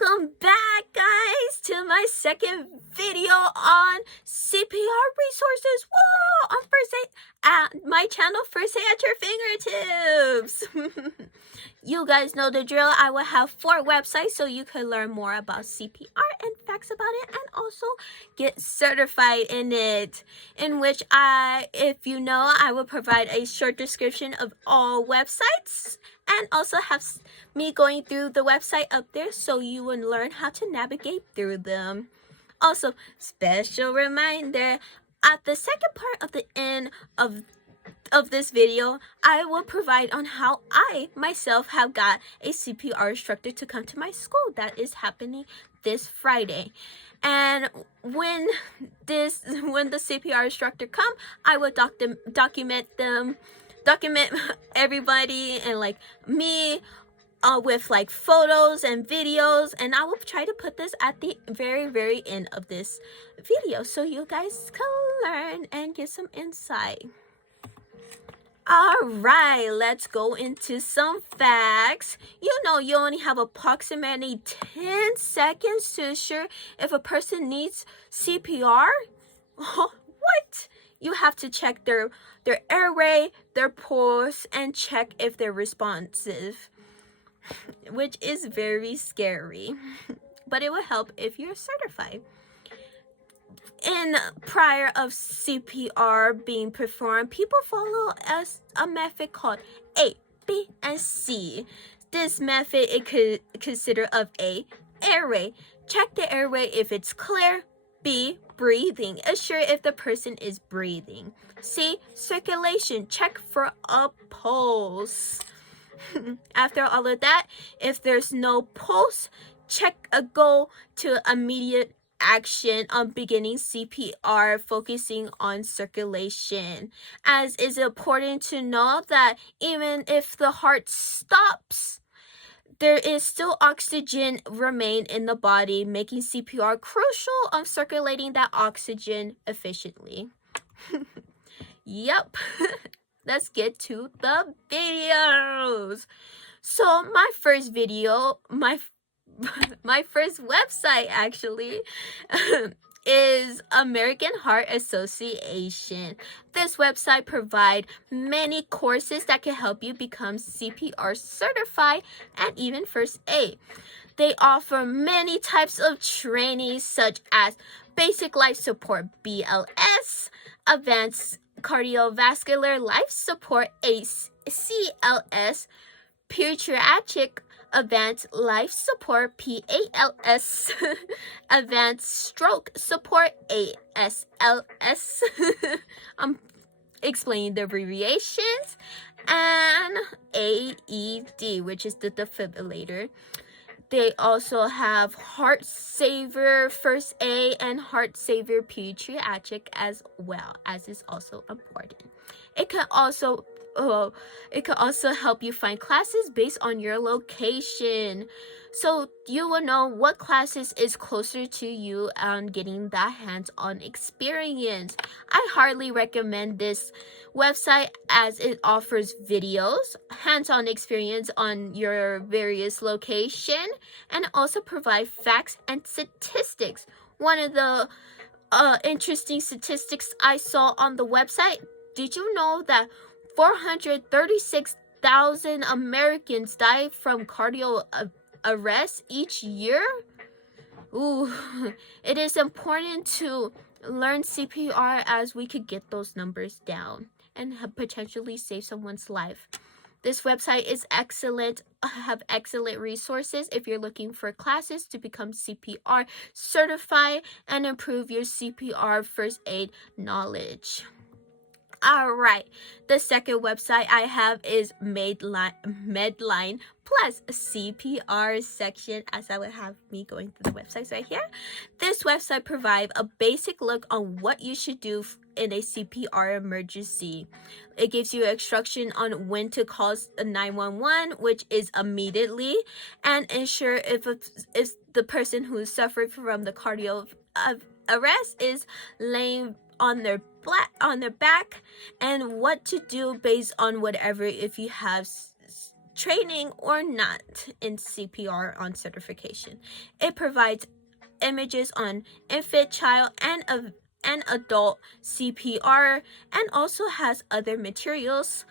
Welcome back, guys, to my second video on CPR resources. Whoa! On First Aid at my channel, First Aid at Your Fingertips. You guys know the drill. I will have 4 websites so you can learn more about CPR and facts about it, and also get certified in it. In which if you know, I will provide a short description of all websites and also have me going through the website up there so you will learn how to navigate through them. Also, special reminder, at the second part of the end of this video, I will provide on how I myself have got a CPR instructor to come to my school. That is happening this Friday. And when the CPR instructor come, I will document everybody and like me with like photos and videos, and I will try to put this at the very end of this video so you guys can learn and get some insight. Alright, let's go into some facts. You know, you only have approximately 10 seconds to ensure if a person needs CPR. What? You have to check their airway, their pulse, and check if they're responsive, which is very scary, but it will help if you're certified. In prior of CPR being performed, people follow a method called A, B, and C. This method it could consider of A, airway. Check the airway if it's clear. B, breathing. Assure if the person is breathing. C, circulation. Check for a pulse. After all of that, if there's no pulse, go to immediate action on beginning CPR, focusing on circulation, as it's important to know that even if the heart stops, there is still oxygen remain in the body, making CPR crucial on circulating that oxygen efficiently. Yep. Let's get to the videos. So my first video, my first website actually is American Heart Association. This website provides many courses that can help you become CPR certified and even first aid. They offer many types of training such as basic life support BLS, advanced cardiovascular life support ACLS, pediatric advanced life support PALS, advanced stroke support ASLS. I'm explaining the abbreviations, and AED, which is the defibrillator. They also have Heart Saver First Aid and Heart Saver Pediatric as well, as is also important. It can also help you find classes based on your location, so you will know what classes is closer to you and getting that hands-on experience. I highly recommend this website as it offers videos, hands-on experience on your various location, and also provide facts and statistics. One of the interesting statistics I saw on the website, did you know that 436,000 Americans die from cardio arrest each year? Ooh, it is important to learn CPR as we could get those numbers down and potentially save someone's life. This website is excellent, have excellent resources if you're looking for classes to become CPR certified and improve your CPR first aid knowledge. Alright, the second website I have is Medline plus CPR section, as I would have me going through the websites right here. This website provides a basic look on what you should do in a CPR emergency. It gives you instruction on when to call 911, which is immediately, and ensure if the person who suffered from the cardio arrest is laying on their back, and what to do based on whatever if you have training or not in CPR on certification. It provides images on infant, child, and adult CPR, and also has other materials.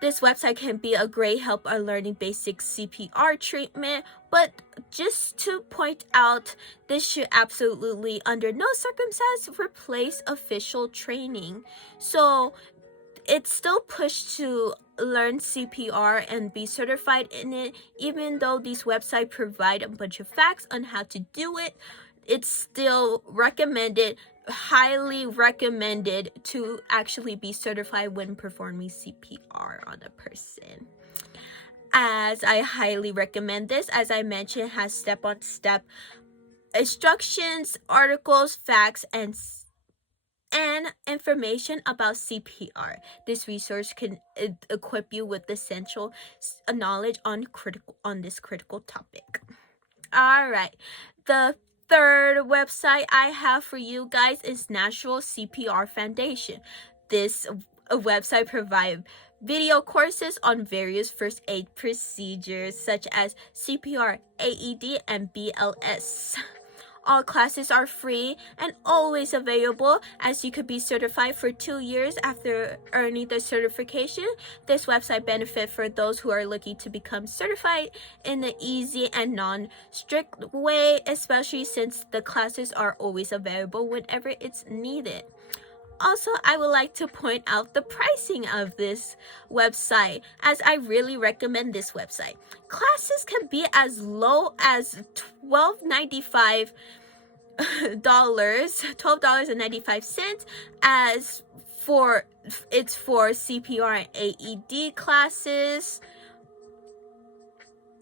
This website can be a great help on learning basic CPR treatment, but just to point out, this should absolutely under no circumstance replace official training. So it's still pushed to learn CPR and be certified in it, even though these websites provide a bunch of facts on how to do it. It's still recommended, highly recommended, to actually be certified when performing CPR on a person. As I highly recommend this, as I mentioned, has step-on-step instructions, articles, facts, and information about CPR. This resource can equip you with essential knowledge on this critical topic. All right, the third website I have for you guys is National CPR Foundation. This website provides video courses on various first aid procedures such as CPR, AED, and BLS. All classes are free and always available, as you could be certified for 2 years after earning the certification. This website benefits for those who are looking to become certified in an easy and non-strict way, especially since the classes are always available whenever it's needed. Also, I would like to point out the pricing of this website, as I really recommend this website. Classes can be as low as $12.95, $12.95, as for CPR and AED classes.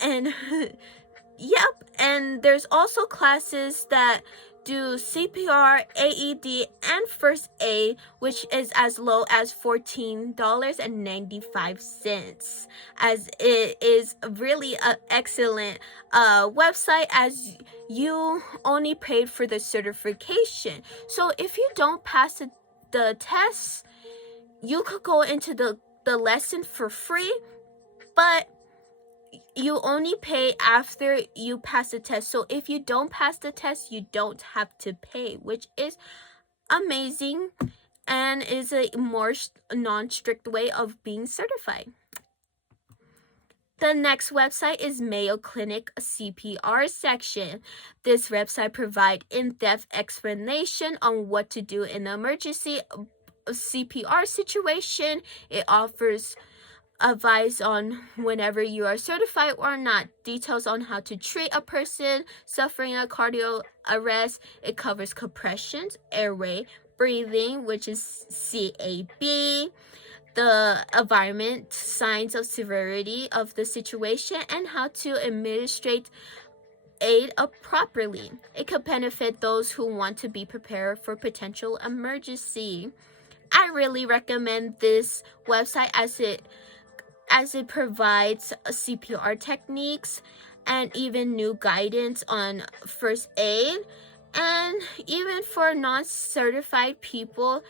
And yep, and there's also classes that do CPR, AED, and first aid, which is as low as $14.95, as it is really an excellent website, as you only paid for the certification. So if you don't pass the test, you could go into the lesson for free, but you only pay after you pass the test. So if you don't pass the test, you don't have to pay, which is amazing and is a more non-strict way of being certified. The next website is Mayo Clinic CPR section. This website provides in-depth explanation on what to do in an emergency CPR situation. It offers advice on whenever you are certified or not, details on how to treat a person suffering a cardiac arrest. It covers compressions, airway, breathing, which is CAB, the environment, signs of severity of the situation, and how to administrate aid properly. It could benefit those who want to be prepared for potential emergency. I really recommend this website as it provides CPR techniques and even new guidance on first aid. And even for non-certified people,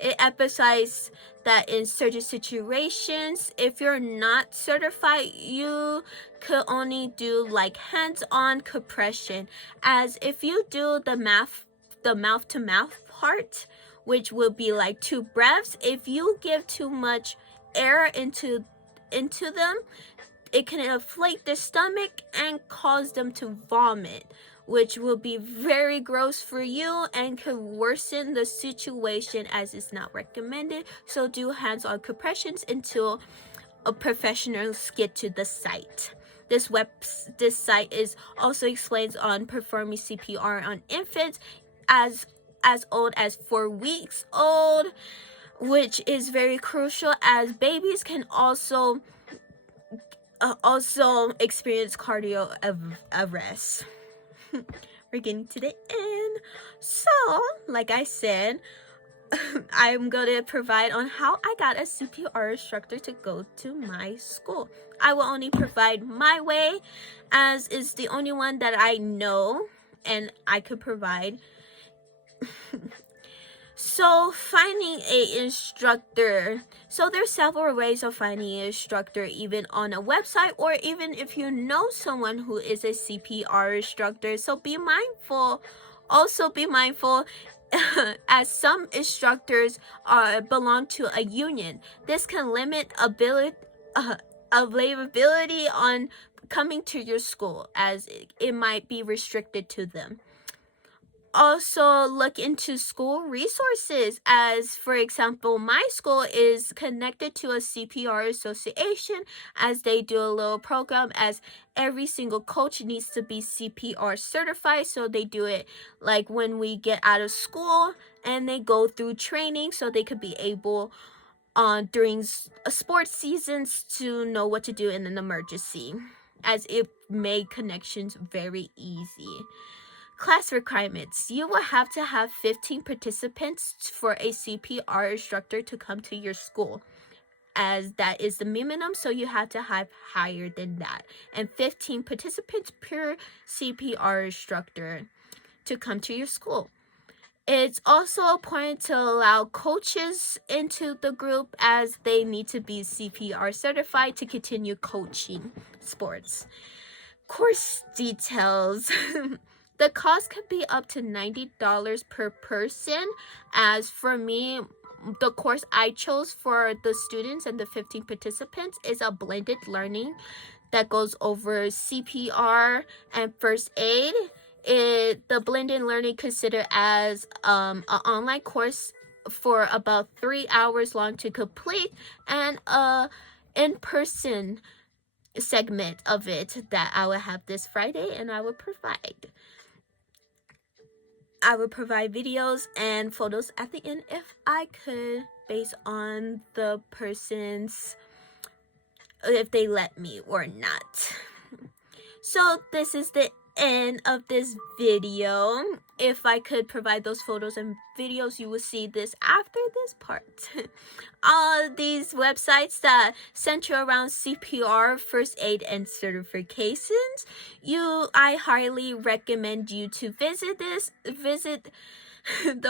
it emphasizes that in certain situations, if you're not certified, you could only do like hands-on compression, as if you do the mouth-to-mouth part, which will be like 2 breaths, if you give too much air into them, it can inflate the stomach and cause them to vomit, which will be very gross for you and could worsen the situation, as it's not recommended. So do hands-on compressions until professionals get to the site. This site is also explains on performing CPR on infants as old as 4 weeks old, which is very crucial, as babies can also experience cardiac arrest. We're getting to the end. So, like I said, I'm going to provide on how I got a CPR instructor to go to my school. I will only provide my way, as is the only one that I know and I could provide. So finding a instructor. So there's several ways of finding an instructor, even on a website, or even if you know someone who is a CPR instructor. So be mindful. Also be mindful as some instructors belong to a union. This can limit availability on coming to your school, as it might be restricted to them. Also look into school resources, as for example, my school is connected to a CPR association, as they do a little program, as every single coach needs to be CPR certified. So they do it like when we get out of school, and they go through training so they could be able during sports seasons to know what to do in an emergency, as it made connections very easy. Class requirements. You will have to have 15 participants for a CPR instructor to come to your school, as that is the minimum, so you have to have higher than that. And 15 participants per CPR instructor to come to your school. It's also important to allow coaches into the group, as they need to be CPR certified to continue coaching sports. Course details. The cost could be up to $90 per person. As for me, the course I chose for the students and the 15 participants is a blended learning that goes over CPR and first aid. The blended learning considered as an online course for about 3 hours long to complete, and a in-person segment of it that I will have this Friday, and I will provide videos and photos at the end if I could, based on the person's, if they let me or not. So this is the end of this video. If I could provide those photos and videos, you will see this after this part. All these websites that center around CPR, first aid, and certifications, I highly recommend you to visit the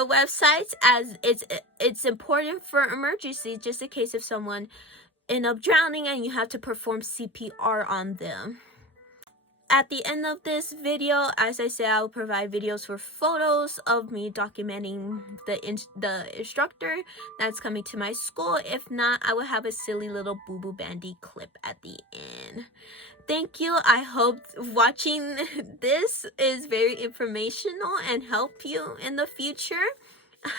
websites, as it's important for emergencies, just in case if someone end up drowning and you have to perform CPR on them. At the end of this video, as I said, I will provide videos for photos of me documenting the instructor that's coming to my school. If not, I will have a silly little boo-boo Bandy clip at the end. Thank you. I hope watching this is very informational and help you in the future.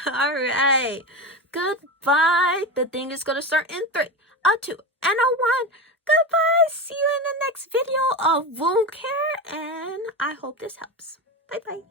Alright. Goodbye. The thing is going to start in 3, a 2, and a 1. Goodbye. See you in the next video of wound care, and I hope this helps. Bye bye.